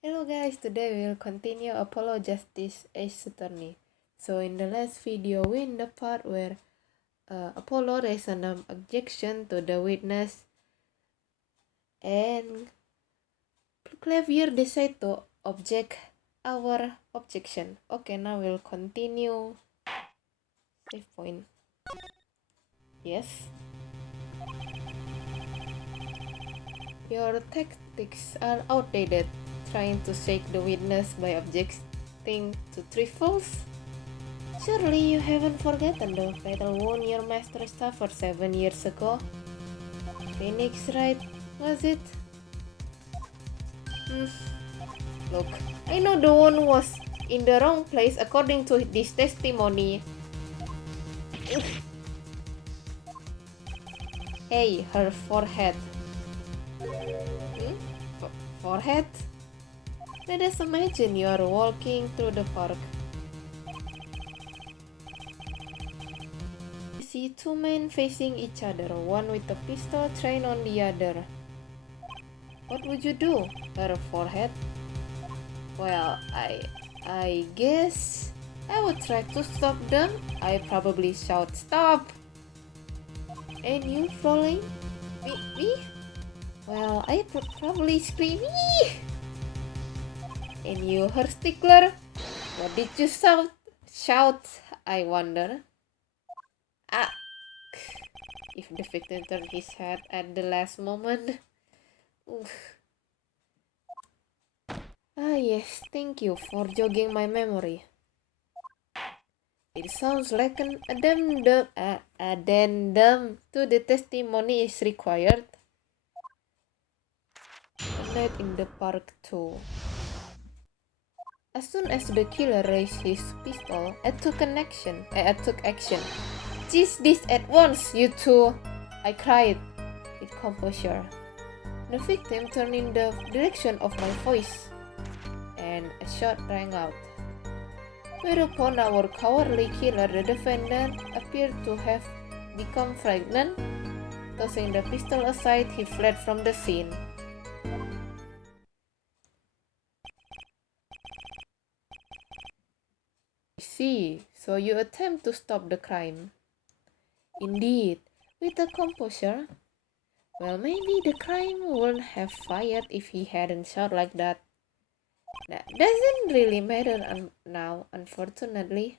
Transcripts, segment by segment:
Hello guys, today we'll continue Apollo Justice Ace Attorney. So in the last video, we're in the part where Apollo raised an objection to the witness and Clavier decided to object our objection. Okay, now we'll continue. Save point. Yes. Your tactics are outdated. Trying to shake the witness by objecting to trifles? Surely you haven't forgotten the fatal wound your master suffered 7 years ago? Phoenix, right? Was it? Look, I know the wound was in the wrong place according to this testimony. Hey, her forehead. Forehead? Let us imagine you are walking through the park. You see two men facing each other, one with a pistol trained on the other. What would you do? Her forehead? Well, I guess I would try to stop them. I probably shout, "Stop!" And you, Fräulein? Me? Well, I probably scream, "Eee!" And you, her stickler? What did you shout? I wonder. Ah! If the victim turned his head at the last moment. Oof. Ah yes, thank you for jogging my memory. It sounds like an addendum to the testimony is required. A night in the park too. As soon as the killer raised his pistol, I took action. Cease this at once, you two! I cried with composure. The victim turned in the direction of my voice, and a shot rang out. Whereupon our cowardly killer, the defendant, appeared to have become frightened. Tossing the pistol aside, he fled from the scene. I see, so you attempt to stop the crime. Indeed, with a composure. Well, maybe the crime wouldn't have fired if he hadn't shot like that. That doesn't really matter now, unfortunately.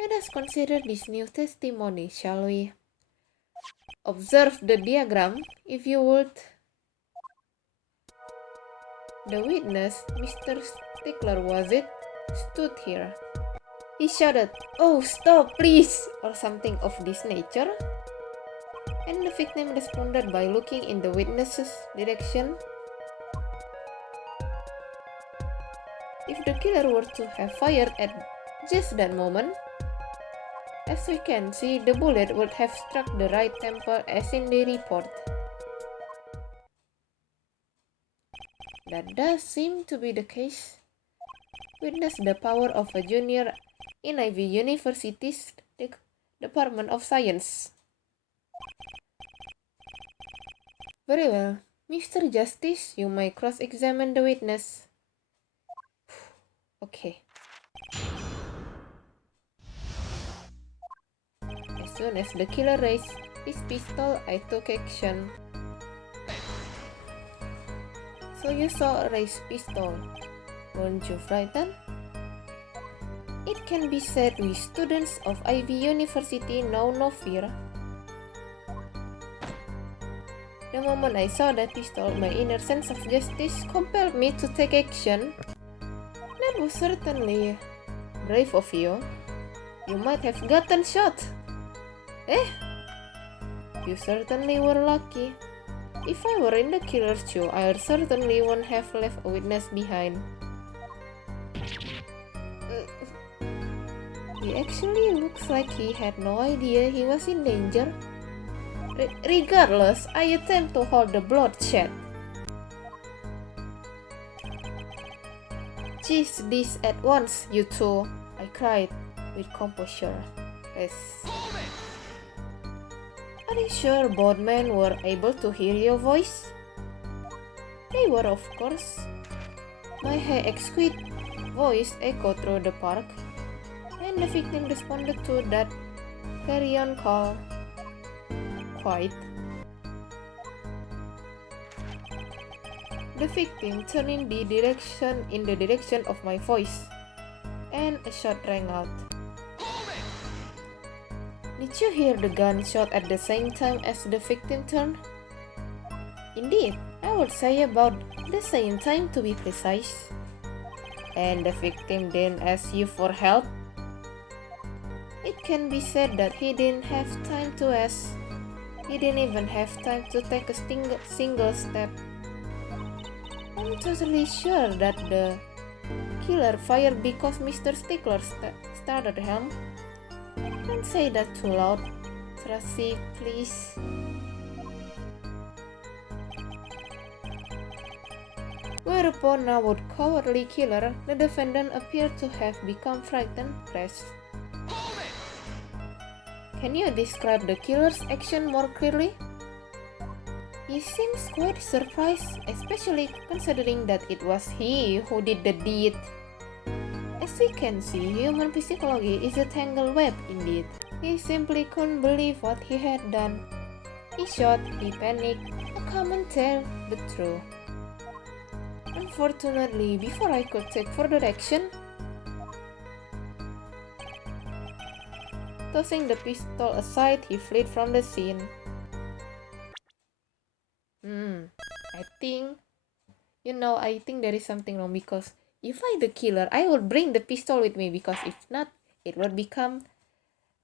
Let us consider this new testimony, shall we? Observe the diagram, if you would. The witness, Mr. Stickler was it, stood here. He shouted, "Oh, stop, please!" or something of this nature. And the victim responded by looking in the witness's direction. If the killer were to have fired at just that moment, as we can see, the bullet would have struck the right temple as in the report. That does seem to be the case. Witness the power of a junior in Ivy University's Department of Science. Very well. Mr. Justice, you may cross-examine the witness. Okay. As soon as the killer raised his pistol, I took action. So you saw a raised pistol. Weren't you frightened? It can be said we students of Ivy University know no fear. The moment I saw that pistol, my inner sense of justice compelled me to take action. That was certainly brave of you. You might have gotten shot. You certainly were lucky. If I were in the killer's shoe, I certainly wouldn't have left a witness behind. He actually looks like he had no idea he was in danger. Regardless, I attempt to hold the bloodshed. Cease this at once, you two, I cried with composure. Yes. Are you sure both men were able to hear your voice? They were, of course. My high-exquisite voice echoed through the park, and the victim responded to that clarion call. Quiet. The victim turned in the direction of my voice, and a shot rang out. Did you hear the gunshot at the same time as the victim turned? Indeed, I would say about the same time to be precise. And the victim didn't ask you for help? It can be said that he didn't have time to ask. He didn't even have time to take a single step. I'm totally sure that the killer fired because Mr. Stickler started him. Don't say that too loud, Tracy, please. Whereupon now would cowardly killer, the defendant appeared to have become frightened, pressed. Can you describe the killer's action more clearly? He seems quite surprised, especially considering that it was he who did the deed. As we can see, human psychology is a tangled web indeed. He simply couldn't believe what he had done. He shot, he panicked, a common tale, but true. Unfortunately, before I could take further action, tossing the pistol aside, he fled from the scene. I think there is something wrong because if I the killer, I will bring the pistol with me because if not, it will become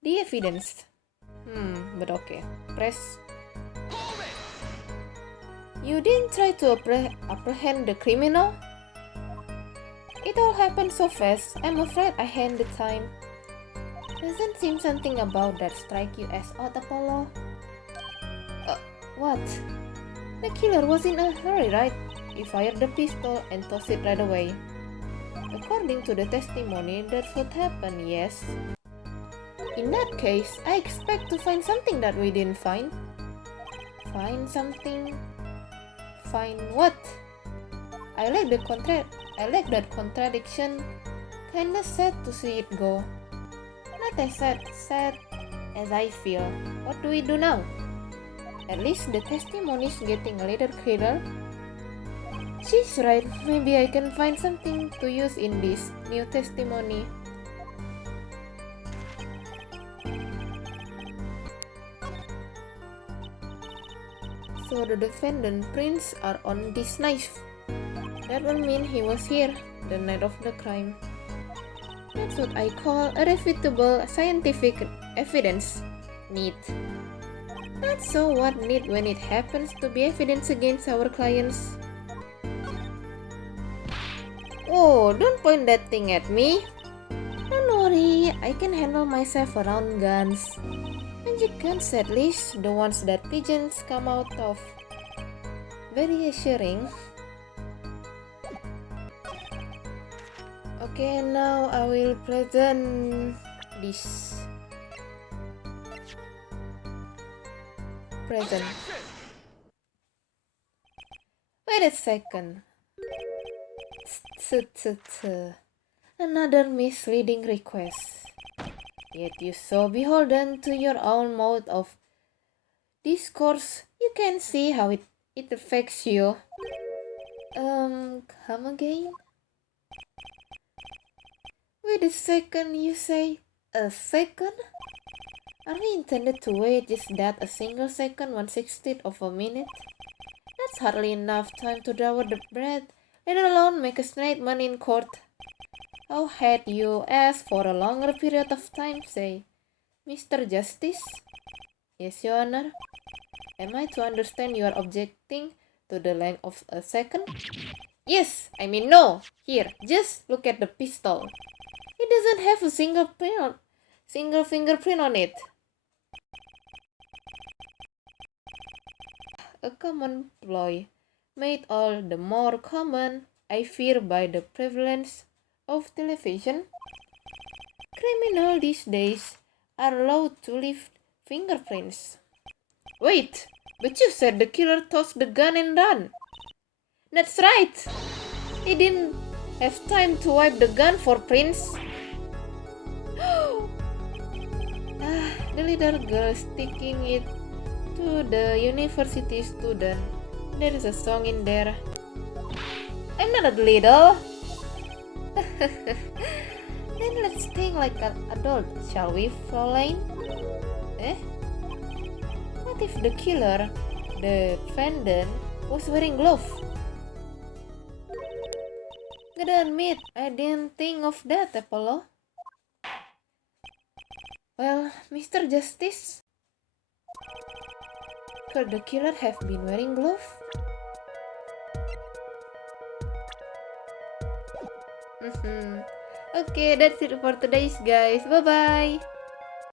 the evidence. But okay. Press. You didn't try to apprehend the criminal? It all happened so fast, I'm afraid I hadn't the time. Doesn't seem something about that strike you as odd, Apollo? What? The killer was in a hurry, right? He fired the pistol and tossed it right away. According to the testimony, that's what happened, yes. In that case, I expect to find something that we didn't find. Find something? Find what? I like that contradiction. Kinda sad to see it go. Not as sad as I feel. What do we do now? At least the testimony is getting a little clearer. She's right, maybe I can find something to use in this new testimony. So the defendant prints are on this knife. That would mean he was here the night of the crime. That's what I call a refutable scientific evidence. Neat. Not so what neat when it happens to be evidence against our clients. Oh, don't point that thing at me. Don't worry, I can handle myself around guns. Magic guns at least, the ones that pigeons come out of. Very assuring. Okay, now I will present this. Present. Wait a second. Another misleading request. Yet you so beholden to your own mode of discourse, you can see how it affects you. Come again? Wait a second, you say? A second? Are we intended to wait just that a single second, 1/60th of a minute? That's hardly enough time to draw the breath, let alone make a statement in court. How had you asked for a longer period of time, say? Mr. Justice? Yes, Your Honor. Am I to understand you are objecting to the length of a second? Yes, I mean no. Here, just look at the pistol. It doesn't have a single fingerprint on it. A common ploy, made all the more common, I fear, by the prevalence of television. Criminals these days are allowed to leave fingerprints. Wait, but you said the killer tossed the gun and ran. That's right. He didn't Have time to wipe the gun for Prince? The little girl sticking it to the university student. There is a song in there. I'm not a little. Then let's think like an adult, shall we, Fräulein? Eh? What if the killer, the defendant, was wearing gloves? Gotta admit, I didn't think of that, Apollo. Well, Mr. Justice, could the killer have been wearing gloves? Okay, that's it for today's guys. Bye-bye.